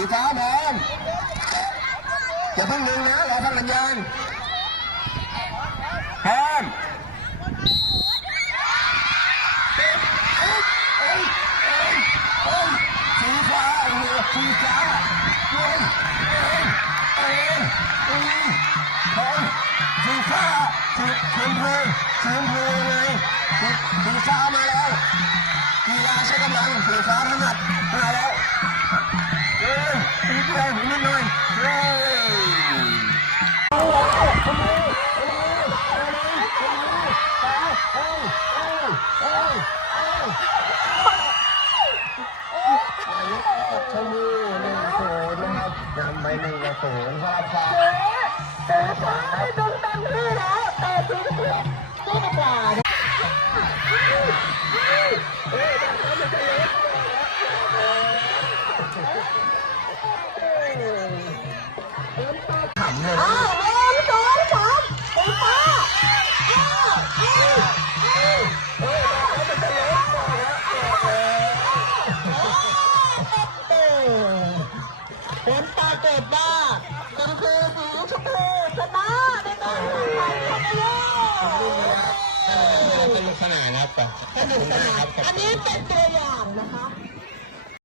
สีฟ้าพร้อมอย่าเพิ่งดึงนะรอฟังสัญญาณพร้อมสีฟ้าโอ้โหสีฟ้าเฮ้ยเอ้ยเอ้ยเอ้ยสีฟ้าสีชมพูสีชมพูเลยสีฟ้ามาแล้วกีฬาใช้กำลังสีฟ้าถนัดมาแล้ว ชมูหนึ่งศูนย์นะครับนำไปหนึ่งต่อศูนย์สำหรับฟ้าแต่ฟ้าไม่ดึงเต็มที่แล้วแต่สีเขียวสู้ดีกว่าขำเลย ผลปรากฏว่าคุณครูสีชมพูชนะในการแข่งขันของโลกสนุกสนานนะครับสนุกสนานอันนี้เป็นตัวอย่างนะคะ